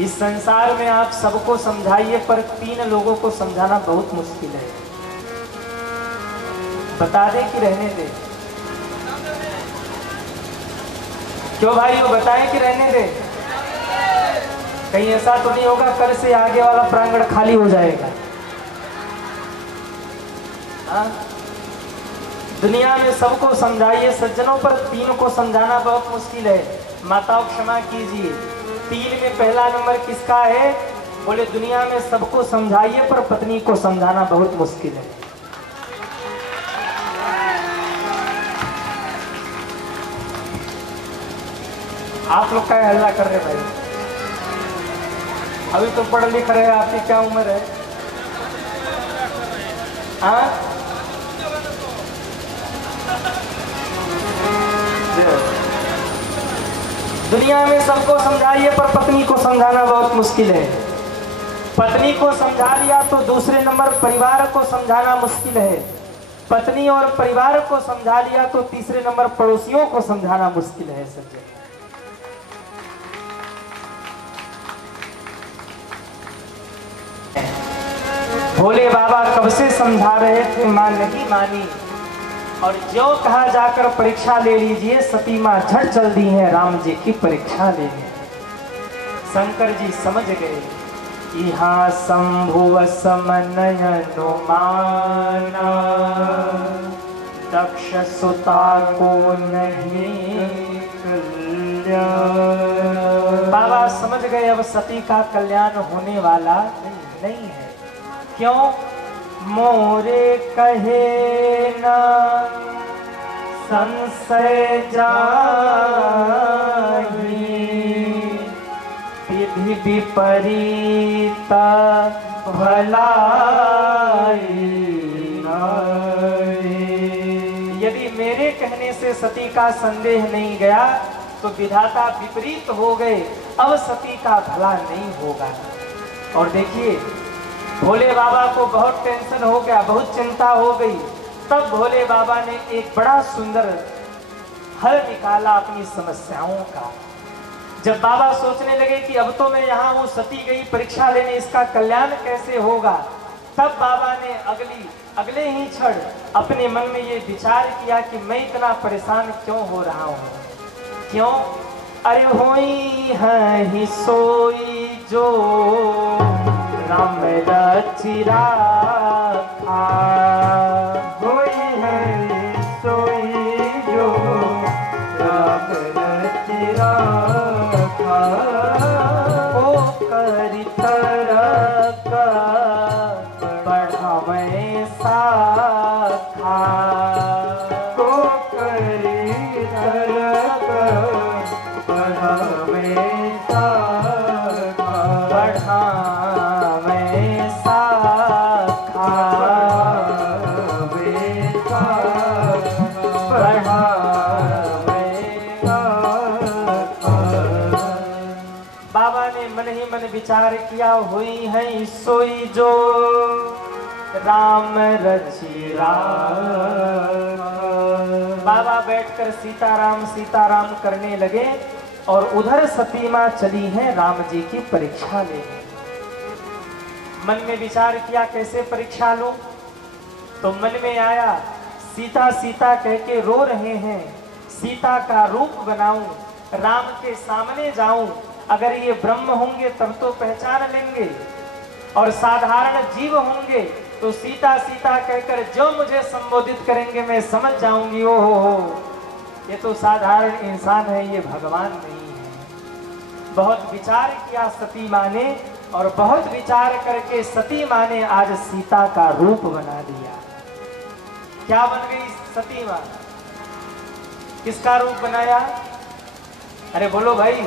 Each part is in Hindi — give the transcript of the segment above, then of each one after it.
इस संसार में आप सबको समझाइए, पर 3 लोगों को समझाना बहुत मुश्किल है। बता दें कि रहने दें? क्यों भाई, वो बताएं कि रहने दें? कहीं ऐसा तो नहीं होगा कल से आगे वाला प्रांगण खाली हो जाएगा? हाँ? दुनिया में सबको समझाइए सज्जनों, पर 3 को समझाना बहुत मुश्किल है। माताओं क्षमा कीजिए, 3 में पहला नंबर किसका है? बोले दुनिया में सबको समझाइए पर पत्नी को समझाना बहुत मुश्किल है। आप लोग क्या हल्ला कर रहे भाई? अभी तो पढ़ लिख रहे हैं, आपकी क्या उम्र है? हाँ, दुनिया में सबको समझाइए पर पत्नी को समझाना बहुत मुश्किल है। पत्नी को समझा लिया तो दूसरे नंबर परिवार को समझाना मुश्किल है। पत्नी और परिवार को समझा लिया तो तीसरे नंबर पड़ोसियों को समझाना मुश्किल है। सच्चे भोले बाबा कब से समझा रहे थे, मां नहीं मानी, और जो कहा जाकर परीक्षा ले लीजिए, सती मां झट चल दी है राम जी की परीक्षा लेने। शंकर जी समझ गए, यहाँ शंभु समनयन माना, दक्ष सुता को नहीं कल्याण। बाबा समझ गए अब सती का कल्याण होने वाला नहीं है। क्यों? मोरे कहे ना संशय जाहि, विधि विपरीत भलाई नाहि। यदि मेरे कहने से सती का संदेह नहीं गया तो विधाता विपरीत हो गए, अब सती का भला नहीं होगा। और देखिए भोले बाबा को बहुत टेंशन हो गया, बहुत चिंता हो गई। तब भोले बाबा ने एक बड़ा सुंदर हल निकाला अपनी समस्याओं का। जब बाबा सोचने लगे कि अब तो मैं यहाँ हूँ, सती गई परीक्षा लेने, इसका कल्याण कैसे होगा, तब बाबा ने अगले ही क्षण अपने मन में ये विचार किया कि मैं इतना परेशान क्यों हो रहा हूँ। क्यों? अरे होई है ही सोई जो राम रचि राखा, होई है सोई जो राम रचि राखा, ओ करि तरक बढ़ावे साखा, ओ करि तरक बढ़ावे साखा, बाबा ने मन ही मन विचार किया, हुई है सोई जो राम रचि राखा। बाबा बैठकर सीताराम करने लगे और उधर सती मां चली है राम जी की परीक्षा लेने। मन में विचार किया कैसे परीक्षा लूं, तो मन में आया सीता सीता कह के रो रहे हैं, सीता का रूप बनाऊं, राम के सामने जाऊं, अगर ये ब्रह्म होंगे तब तो पहचान लेंगे, और साधारण जीव होंगे तो सीता सीता कहकर जो मुझे संबोधित करेंगे मैं समझ जाऊंगी, ओ हो ये तो साधारण इंसान है, ये भगवान नहीं है। बहुत विचार किया सती माँ ने, और बहुत विचार करके सती माँ ने आज सीता का रूप बना दिया। क्या बन गई सती माँ? किसका रूप बनाया? अरे बोलो भाई,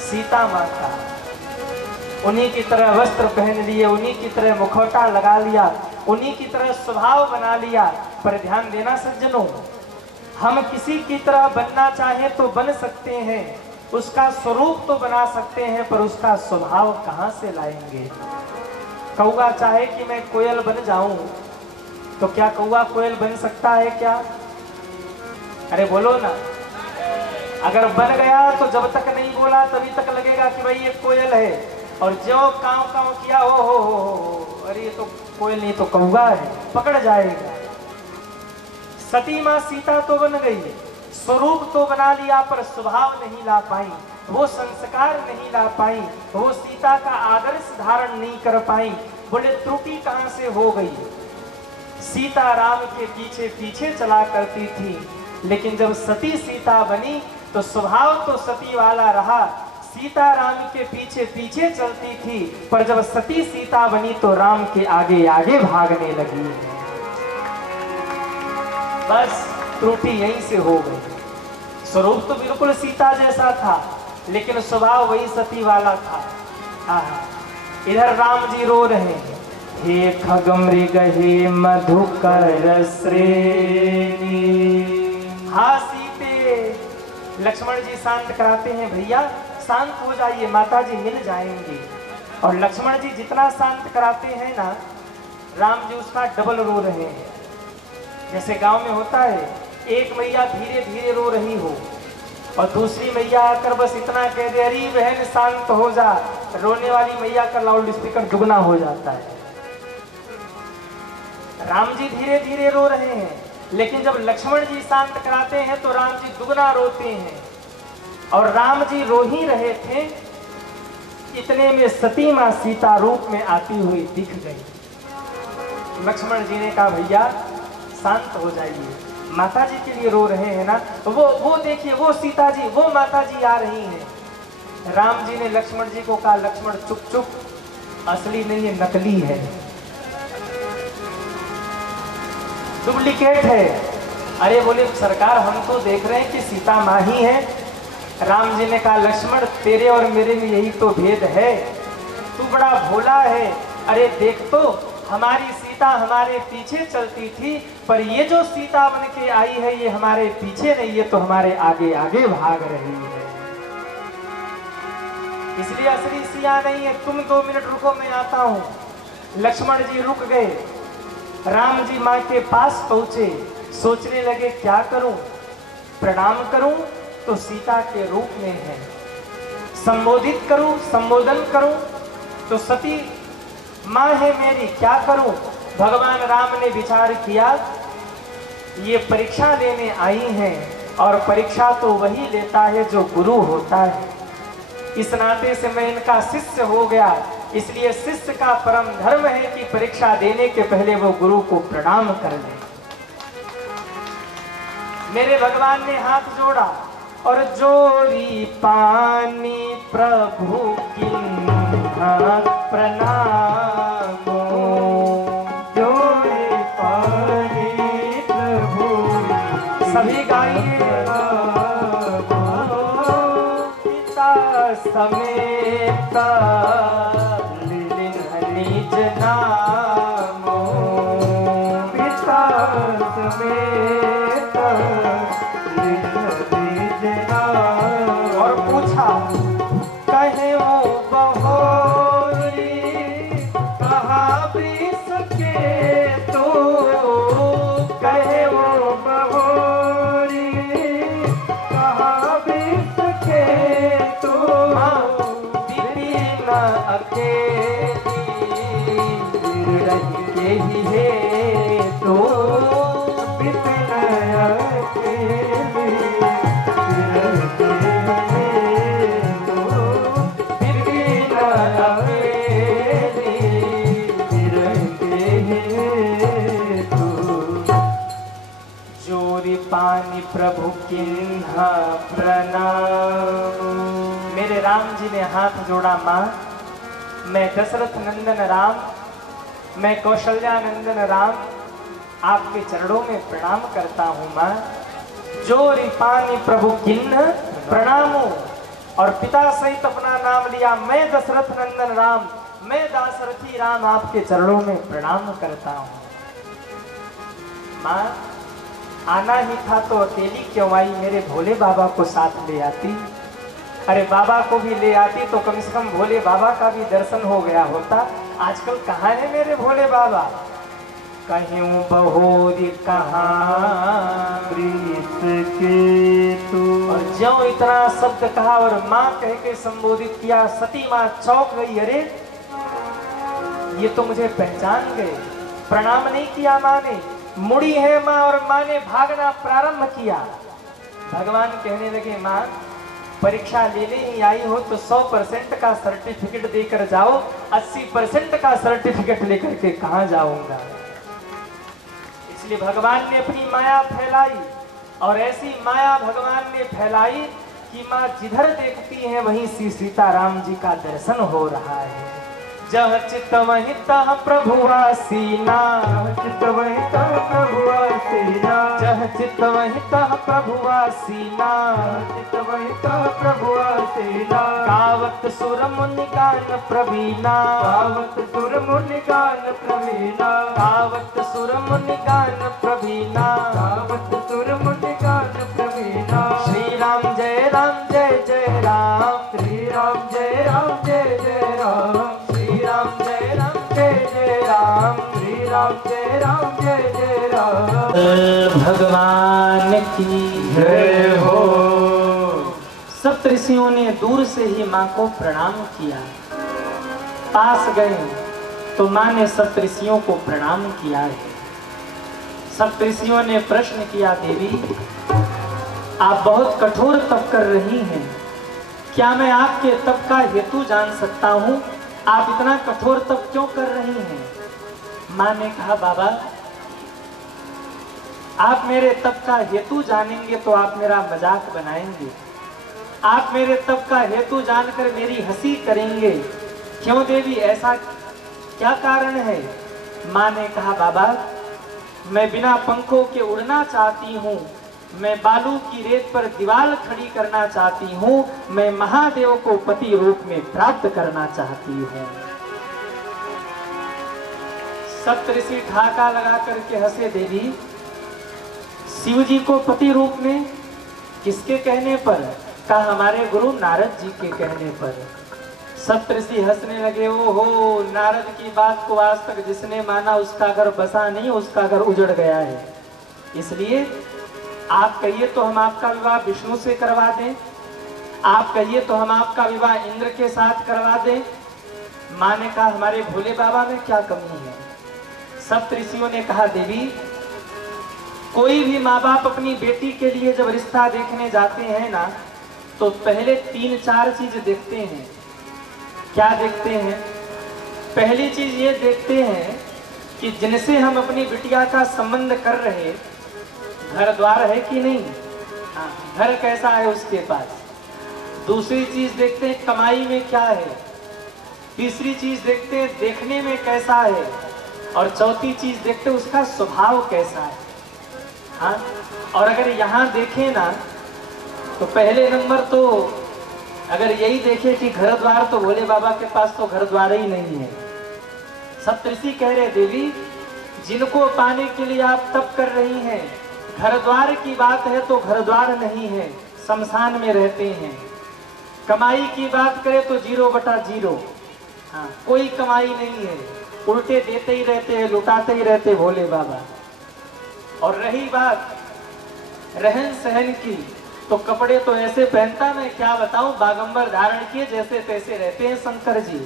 सीता माता। उन्हीं की तरह वस्त्र पहन लिए, उन्हीं की तरह मुखौटा लगा लिया, उन्हीं की तरह स्वभाव बना लिया। पर ध्यान देना सज्जनों, हम किसी की तरह बनना चाहे तो बन सकते हैं, उसका स्वरूप तो बना सकते हैं, पर उसका स्वभाव कहां से लाएंगे? कौवा चाहे कि मैं कोयल बन जाऊं, तो क्या कौवा कोयल बन सकता है क्या? अरे बोलो ना। अगर बन गया तो जब तक नहीं बोला तभी तक लगेगा कि भाई ये कोयल है, और जो काव काव किया हो, अरे ये तो कोयल नहीं तो कौवा है, पकड़ जाएगा। सती मां सीता तो बन गई, स्वरूप तो बना लिया, पर स्वभाव नहीं ला पाई, वो संस्कार नहीं ला पाई, वो सीता का आदर्श धारण नहीं कर पाई। बोले त्रुटि कहां से हो गई? सीता राम के पीछे पीछे चला करती थी, लेकिन जब सती सीता बनी तो स्वभाव तो सती वाला रहा, सीता राम के पीछे पीछे चलती थी, पर जब सती सीता बनी तो राम के आगे आगे भागने लगी। बस त्रुटि यहीं से हो गई। स्वरूप तो बिल्कुल सीता जैसा था, लेकिन स्वभाव वही सती वाला था। इधर राम जी रो रहे हैं, हे खगमृग हे मधुकर श्रेणी। हाँ सीते, लक्ष्मण जी शांत कराते हैं, भैया शांत हो जाइए, माता जी मिल जाएंगे। और लक्ष्मण जी जितना शांत कराते हैं ना, राम जी उसका डबल रो रहे हैं। जैसे गांव में होता है, एक मैया धीरे धीरे रो रही हो और दूसरी मैया आकर बस इतना कह दे, अरे बहन शांत हो जा, रोने वाली मैया का लाउड स्पीकर दुगना हो जाता है। राम जी धीरे धीरे रो रहे हैं, लेकिन जब लक्ष्मण जी शांत कराते हैं तो राम जी दुगना रोते हैं। और राम जी रो ही रहे थे, इतने में सती मां सीता रूप में आती हुई दिख गई। लक्ष्मण जी ने कहा, भैया शांत हो जाइए, माता जी के लिए रो रहे हैं ना, वो देखिए, वो सीता जी, वो माता जी आ रही हैं। राम जी ने लक्ष्मण जी को कहा, लक्ष्मण चुप चुप, असली नहीं है, नकली है, डुप्लीकेट है। अरे बोले सरकार, हम तो देख रहे हैं कि सीता मां ही है। राम जी ने कहा, लक्ष्मण तेरे और मेरे में यही तो भेद है, तू बड़ा भोला है। अरे देख तो, हमारी सीता हमारे पीछे चलती थी, पर ये जो सीता बन के आई है ये हमारे पीछे नहीं, ये तो हमारे आगे आगे भाग रही है। इसलिए असली सिया नहीं है, तुम 2 मिनट रुको, मैं आता हूं। लक्ष्मण जी रुक गए, राम जी मां के पास पहुंचे, सोचने लगे क्या करूं, प्रणाम करूं तो सीता के रूप में है, संबोधित करूं, संबोधन करूं तो सती मां है मेरी, क्या करूं। भगवान राम ने विचार किया, ये परीक्षा लेने आई हैं, और परीक्षा तो वही लेता है जो गुरु होता है। इस नाते से मैं इनका शिष्य हो गया, इसलिए शिष्य का परम धर्म है कि परीक्षा देने के पहले वो गुरु को प्रणाम कर ले। मेरे भगवान ने हाथ जोड़ा और जोरी पानी प्रभु की प्रणाम, जोरी पानी प्रभु, सभी गाइए, पिता समेत निज नामो, पिता समेत निज नामो। और पूछा, कहे वो बहोरी कहाँ वृष के तो, कहे वो बहोरी कहाँ वृष के तो, विपिन अकेली रही के ही है तो, विपिन अकेली पानी प्रभु किन्हा प्रणाम। मेरे राम जी ने हाथ जोड़ा, मां मैं दशरथ नंदन राम, मैं कौशल्या नंदन राम आपके चरणों में प्रणाम करता हूँ मां। जोरी पानी प्रभु किन्ह प्रणामो, और पिता सहित अपना नाम लिया, मैं दशरथ नंदन राम, मैं दाशरथी राम आपके चरणों में प्रणाम करता हूँ। मां आना ही था तो अकेली क्यों आई, मेरे भोले बाबा को साथ ले आती। अरे बाबा को भी ले आती तो कम से कम भोले बाबा का भी दर्शन हो गया होता। आजकल कहाँ है मेरे भोले बाबा? कहीं बहोरी कहाँ वृष के तू, और ज्यों इतना शब्द कहा और माँ कह के संबोधित किया, सती माँ चौंक गई, अरे ये तो मुझे पहचान गए। प्रणाम नहीं किया माँ ने, मुड़ी है माँ और माँ ने भागना प्रारंभ किया। भगवान कहने लगे, माँ परीक्षा लेने ही आई हो तो 100% का सर्टिफिकेट देकर जाओ, 80% का सर्टिफिकेट लेकर के कहां जाऊंगा। इसलिए भगवान ने अपनी माया फैलाई और ऐसी माया भगवान ने फैलाई कि माँ जिधर देखती हैं वहीं श्री सीताराम जी का दर्शन हो रहा है। जह चित वहीं तह प्रभु आसीना, चित वहीं तह प्रभु आसीना, जह चित वहीं तह प्रभु आसीना, चित वहीं तह प्रभु आसीना। कावत सुर मुनि गान प्रवीणा, कावत सुर मुनि गान प्रवीणा, कावत सुर मुनि गान प्रवीणा, कावत सुर मुनि गान प्रवीणा। श्री राम जय राम जय जय राम, श्री राम जय राम जय जय राम, श्री राम जय राम जय जय राम, श्री राम जय राम जय जय राम। भगवान की जय हो। सप्तऋषियों ने दूर से ही माँ को प्रणाम किया। पास गए तो माँ ने सप्तऋषियों को प्रणाम किया है। सप्तऋषियों ने प्रश्न किया, देवी आप बहुत कठोर तप कर रही हैं, क्या मैं आपके तप का हेतु जान सकता हूँ? आप इतना कठोर तप क्यों कर रही हैं? माँ ने कहा, बाबा आप मेरे तप का हेतु जानेंगे तो आप मेरा मजाक बनाएंगे, आप मेरे तप का हेतु जानकर मेरी हंसी करेंगे। क्यों देवी, ऐसा क्या कारण है? माँ ने कहा, बाबा मैं बिना पंखों के उड़ना चाहती हूँ, मैं बालू की रेत पर दीवार खड़ी करना चाहती हूँ, मैं महादेव को पति रूप में प्राप्त करना चाहती हूँ। सप्तऋषि ठाका लगा करके हंसे, देवी शिव जी को पति रूप में? किसके कहने पर? कहा, हमारे गुरु नारद जी के कहने पर। सप्तऋषि हंसने लगे, ओहो नारद की बात को आज तक जिसने माना उसका घर बसा नहीं, उसका घर उजड़ गया है। इसलिए आप कहिए तो हम आपका विवाह विष्णु से करवा दें, आप कहिए तो हम आपका विवाह इंद्र के साथ करवा दें। माँ ने कहा, हमारे भोले बाबा में क्या कमी है? सप्तऋषियों ने कहा, देवी कोई भी माँ बाप अपनी बेटी के लिए जब रिश्ता देखने जाते हैं ना, तो पहले 3-4 चीज देखते हैं। क्या देखते हैं? पहली चीज ये देखते हैं कि जिनसे हम अपनी बिटिया का संबंध कर रहे, घर द्वार है कि नहीं, हाँ, घर कैसा है उसके पास। दूसरी चीज देखते हैं कमाई में क्या है, तीसरी चीज देखते हैं देखने में कैसा है, और चौथी चीज देखते हैं उसका स्वभाव कैसा है। हाँ, और अगर यहाँ देखें ना तो पहले नंबर तो अगर यही देखे कि घर द्वार, तो भोले बाबा के पास तो घर द्वार ही नहीं है। सप्तऋषि कह रहे, देवी जिनको पाने के लिए आप तप कर रही हैं, घर द्वार की बात है तो घर द्वार नहीं है, शमशान में रहते हैं। कमाई की बात करें तो 0/0, हाँ, कोई कमाई नहीं है, उल्टे देते ही रहते हैं, लुटाते ही रहते भोले बाबा। और रही बात रहन सहन की, तो कपड़े तो ऐसे पहनता, मैं क्या बताऊं, बागंबर धारण किए जैसे तैसे रहते हैं शंकर जी।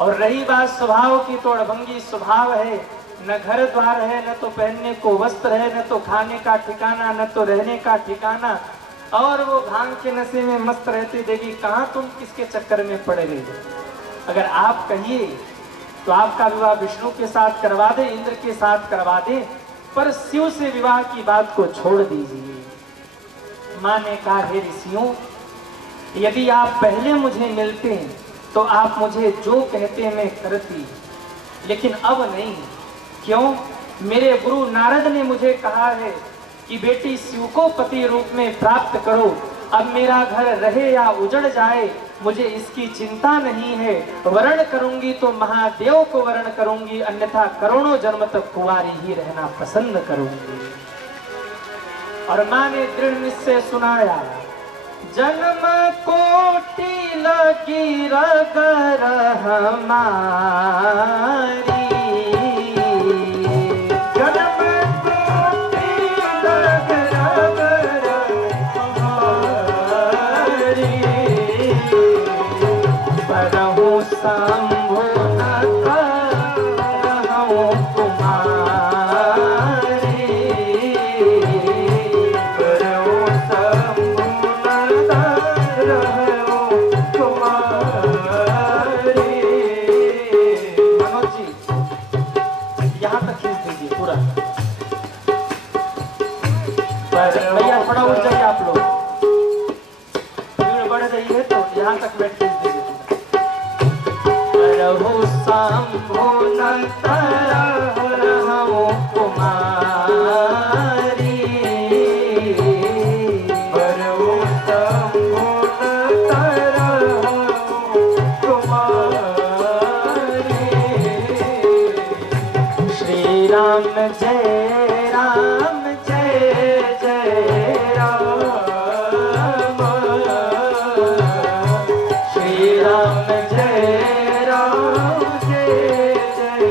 और रही बात स्वभाव की, तो अड़भंगी स्वभाव है, न घर द्वार है, न तो पहनने को वस्त्र है, न तो खाने का ठिकाना, न तो रहने का ठिकाना, और वो भांग के नशे में मस्त रहते। देवी कहाँ तुम किसके चक्कर में पड़ गई? अगर आप कहिए तो आपका विवाह विष्णु के साथ करवा दे, इंद्र के साथ करवा दे, पर शिव से विवाह की बात को छोड़ दीजिए। माँ ने कहा, हे ऋषियों, यदि आप पहले मुझे मिलते तो आप मुझे जो कहते मैं करती, लेकिन अब नहीं। क्यों? मेरे गुरु नारद ने मुझे कहा है कि बेटी शिव को पति रूप में प्राप्त करो। अब मेरा घर रहे या उजड़ जाए, मुझे इसकी चिंता नहीं है। वरण करूंगी तो महादेव को वरण करूंगी, अन्यथा करोड़ों जन्म तक कुंवारी ही रहना पसंद करूंगी। और माँ ने दृढ़ निश्चय सुनाया, जन्म कोटि लगी रगर हमारी, जन्म कोटि लग रगर हमारी, शंभु नता रहूं कुमारी, करो शंभु नता रहूं कुमारी। मनोज जी यहाँ तक खींच दीजिए पूरा। भैया थोड़ा उठ जाइए आप लोग, भीड़ बढ़ रही है तो यहाँ तक बैठ खींच दीजिए। रहु शंभु नता रहूं कुमारी, रहु शंभु नता रहूं कुमारी। श्री राम जय राम जय जय राम, श्री राम जय राम जय जय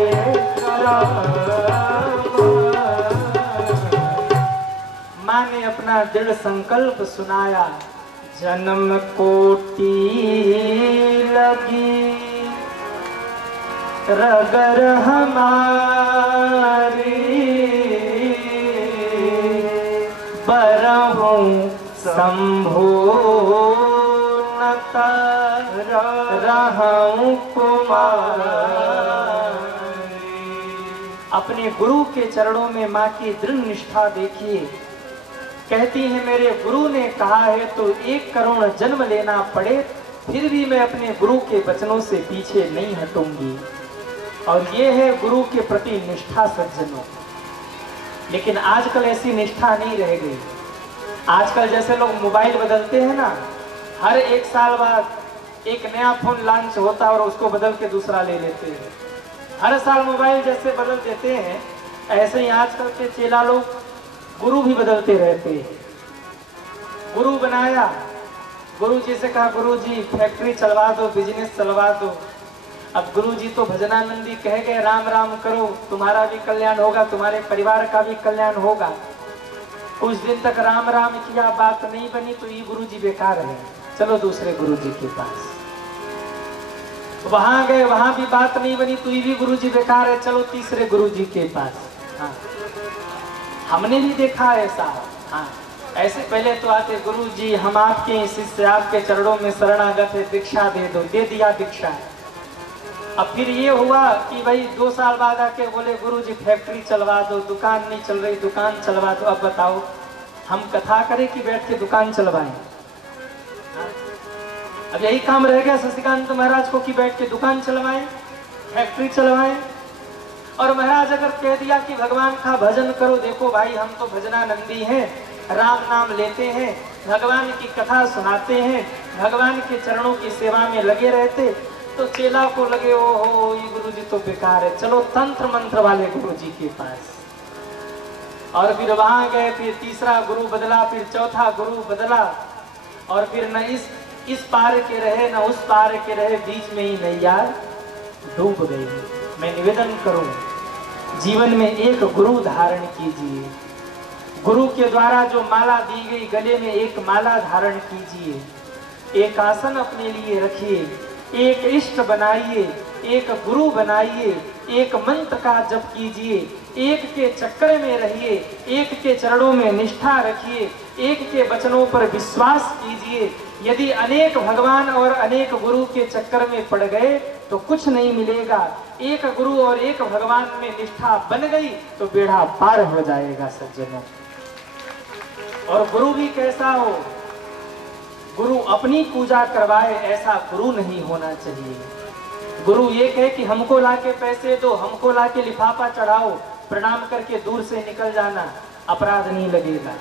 राम। माँ ने अपना दृढ़ संकल्प सुनाया, जन्म कोटि लगी रगर हमारी, बरहूं शंभु नता रहूं कुमारी। अपने गुरु के चरणों में माँ की दृढ़ निष्ठा देखिए। कहती है मेरे गुरु ने कहा है तो 1 करोड़ जन्म लेना पड़े फिर भी मैं अपने गुरु के वचनों से पीछे नहीं हटूंगी। और ये है गुरु के प्रति निष्ठा सज्जनों। लेकिन आजकल ऐसी निष्ठा नहीं रह गई। आजकल जैसे लोग मोबाइल बदलते हैं ना, हर 1 साल बाद एक नया फोन लॉन्च होता है और उसको बदल के दूसरा ले लेते हैं। हर साल मोबाइल जैसे बदल देते हैं, ऐसे ही आजकल के चेला लोग गुरु भी बदलते रहते हैं। गुरु बनाया, गुरु जी से कहा गुरु जी फैक्ट्री चलवा दो, बिजनेस चलवा दो। अब गुरु जी तो भजनानंदी कह गए राम राम करो, तुम्हारा भी कल्याण होगा, तुम्हारे परिवार का भी कल्याण होगा। कुछ दिन तक राम राम किया, बात नहीं बनी तो ये गुरु जी बेकार है, चलो दूसरे गुरु जी के पास। वहां गए, वहां भी बात नहीं बनी तो ये भी गुरु जी बेकार है, चलो तीसरे गुरु जी के पास। हाँ, हमने भी देखा ऐसा। हाँ, ऐसे पहले तो आते गुरु जी हम आपके शिष्य आपके चरणों में शरणागत है, दीक्षा दे दो, दे दिया दीक्षा। अब फिर ये हुआ कि भाई 2 साल बाद आके बोले गुरु जी फैक्ट्री चलवा दो, दुकान नहीं चल रही, दुकान चलवा दो। अब बताओ हम कथा करें कि बैठ के दुकान चलवाएं? अब यही काम रह गया शशिकांत महाराज को कि बैठ के दुकान चलवाएं, फैक्ट्री चलवाएं। और महाराज अगर कह दिया कि भगवान का भजन करो, देखो भाई हम तो भजनानंदी हैं, राम नाम लेते हैं, भगवान की कथा सुनाते हैं, भगवान के चरणों की सेवा में लगे रहते, तो चेला को लगे ओहो ये गुरु जी तो बेकार है, चलो तंत्र मंत्र वाले गुरु जी के पास। और फिर वहां गए, फिर तीसरा गुरु बदला, फिर चौथा गुरु बदला, और फिर न इस पार के रहे न उस पार के रहे, बीच में ही नैया डूब गई। मैं निवेदन करूं जीवन में एक गुरु धारण कीजिए, गुरु के द्वारा जो माला दी गई गले में एक माला धारण कीजिए, एक आसन अपने लिए रखिए, एक इष्ट बनाइए, एक गुरु बनाइए, एक मंत्र का जप कीजिए, एक के चक्कर में रहिए, एक के चरणों में निष्ठा रखिए, एक के वचनों पर विश्वास कीजिए। यदि अनेक भगवान और अनेक गुरु के चक्कर में पड़ गए तो कुछ नहीं मिलेगा। एक गुरु और एक भगवान में निष्ठा बन गई तो बेड़ा पार हो जाएगा सज्जनों। और गुरु भी कैसा हो, गुरु अपनी पूजा करवाए ऐसा गुरु नहीं होना चाहिए। गुरु ये कहे कि हमको लाके पैसे दो, हमको लाके लिफाफा चढ़ाओ, प्रणाम करके दूर से निकल जाना, अपराध नहीं लगेगा।